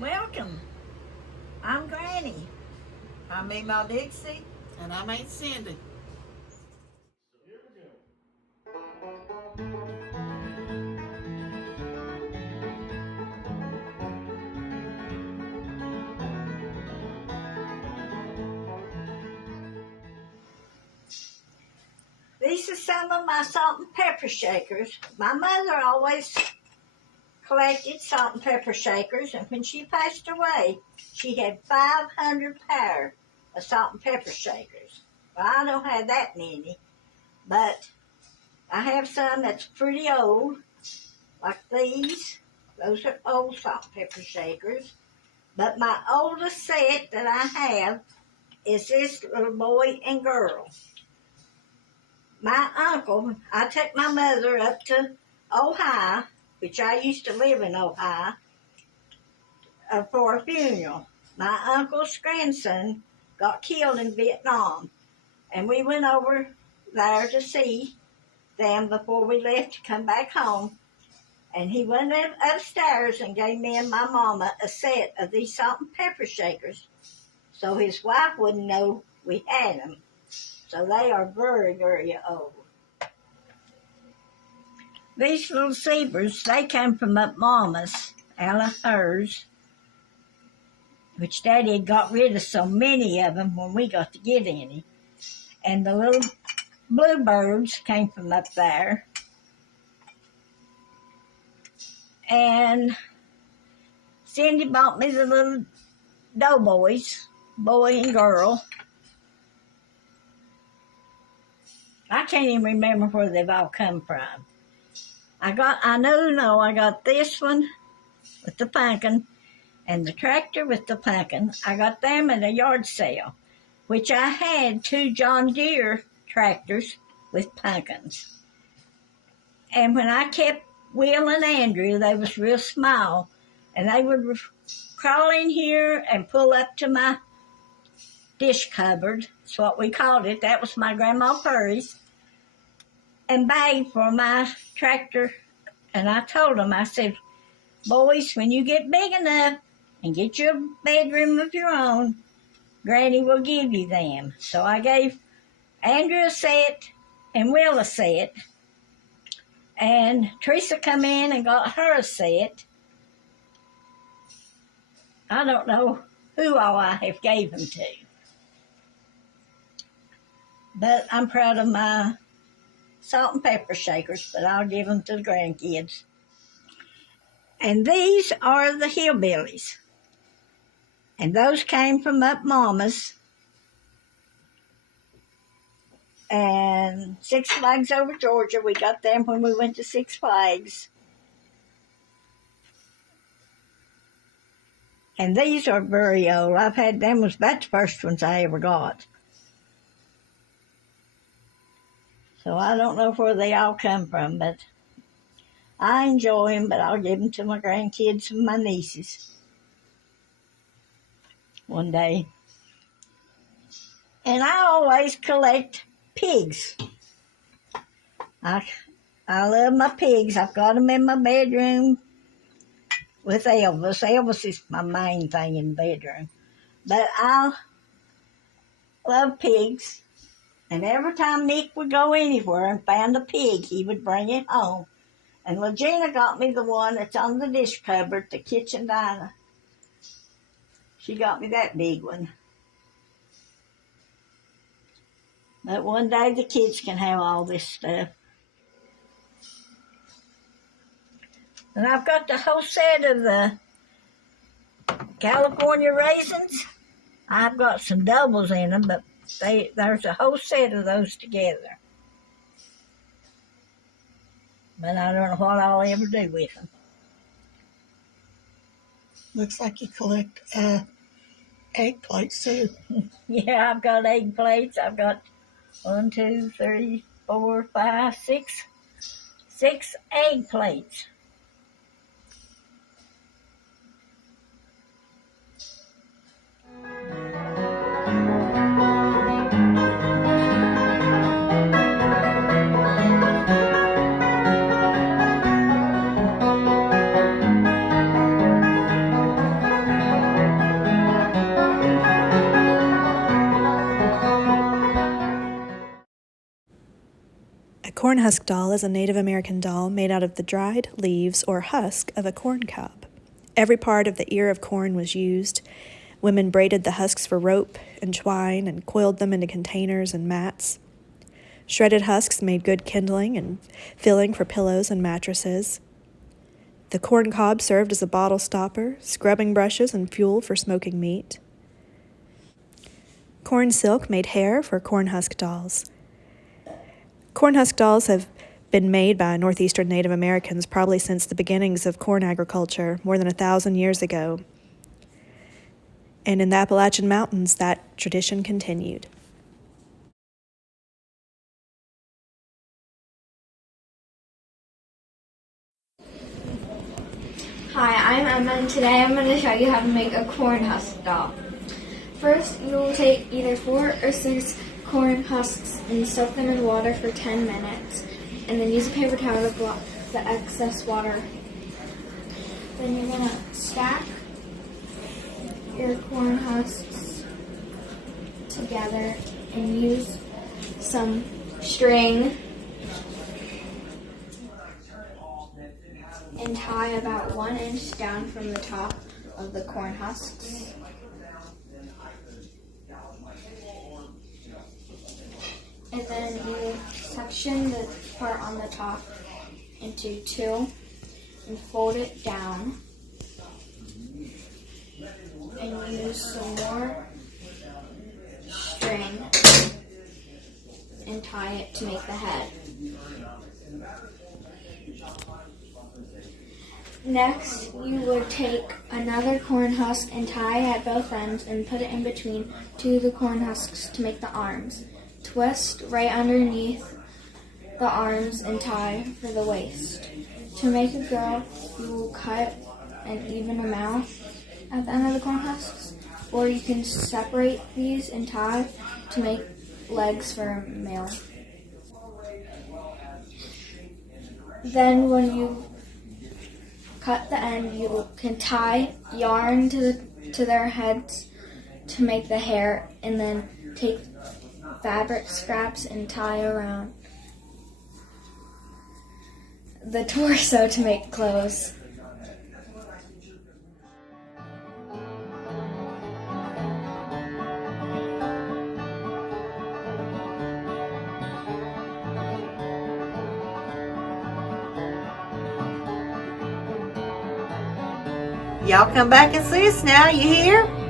Welcome. I'm Granny. I'm Email Dixie. And I'm Aunt Cindy. These are some of my salt and pepper shakers. My mother always collected salt and pepper shakers, and when she passed away, she had 500 pair of salt and pepper shakers. Well, I don't have that many, but I have some that's pretty old, like these. Those are old salt and pepper shakers. But my oldest set that I have is this little boy and girl. My uncle, I took my mother up to Ohio, which I used to live in Ohio, for a funeral. My uncle's grandson got killed in Vietnam, and we went over there to see them before we left to come back home. And he went upstairs and gave me and my mama a set of these salt and pepper shakers so his wife wouldn't know we had them. So they are very, very old. These little zebras, they come from up Mama's, out of hers, which Daddy had got rid of so many of them when we got to get any. And the little bluebirds came from up there. And Cindy bought me the little doughboys, boy and girl. I can't even remember where they've all come from. I got this one with the pumpkin and the tractor with the pumpkin. I got them at a yard sale, which I had 2 John Deere tractors with pumpkins. And when I kept Will and Andrew, they was real small, and they would crawl in here and pull up to my dish cupboard. That's what we called it. That was my Grandma Purry's. And beg for my tractor. And I told them, I said, boys, when you get big enough and get your bedroom of your own, Granny will give you them. So I gave Andrew a set and Will a set. And Teresa come in and got her a set. I don't know who all I have gave them to. But I'm proud of my salt and pepper shakers, but I'll give them to the grandkids. And these are the hillbillies. And those came from up Mama's. And Six Flags Over Georgia, we got them when we went to Six Flags. And these are very old. I've had them, was about the first ones I ever got. So I don't know where they all come from, but I enjoy them, but I'll give them to my grandkids and my nieces one day. And I always collect pigs. I love my pigs. I've got them in my bedroom with Elvis. Elvis is my main thing in the bedroom. But I love pigs. And every time Nick would go anywhere and found a pig, he would bring it home. And Legina got me the one that's on the dish cupboard, the kitchen diner. She got me that big one. But one day the kids can have all this stuff. And I've got the whole set of the California raisins. I've got some doubles in them, but There's a whole set of those together. But I don't know what I'll ever do with them. Looks like you collect egg plates too. Yeah, I've got egg plates. I've got 1, 2, 3, 4, 5, 6. 6 egg plates. A corn husk doll is a Native American doll made out of the dried leaves or husk of a corn cob. Every part of the ear of corn was used. Women braided the husks for rope and twine and coiled them into containers and mats. Shredded husks made good kindling and filling for pillows and mattresses. The corn cob served as a bottle stopper, scrubbing brushes, and fuel for smoking meat. Corn silk made hair for corn husk dolls. Corn husk dolls have been made by northeastern Native Americans probably since the beginnings of corn agriculture more than 1,000 years ago. And in the Appalachian Mountains, that tradition continued. Hi, I'm Emma, and today I'm going to show you how to make a corn husk doll. First, you will take either 4 or 6 corn husks and soak them in water for 10 minutes, and then use a paper towel to block the excess water. Then you're going to stack your corn husks together and use some string and tie about 1 inch down from the top of the corn husks. And then you section the part on the top into 2 and fold it down. And use some more string and tie it to make the head. Next, you would take another corn husk and tie it at both ends and put it in between 2 of the corn husks to make the arms. Twist right underneath the arms and tie for the waist. To make a girl, you will cut an even amount at the end of the corn husks, or you can separate these and tie to make legs for a male. Then when you cut the end, you can tie yarn to their heads to make the hair, and then take fabric scraps and tie around the torso to make clothes. Y'all come back and see us now, you hear?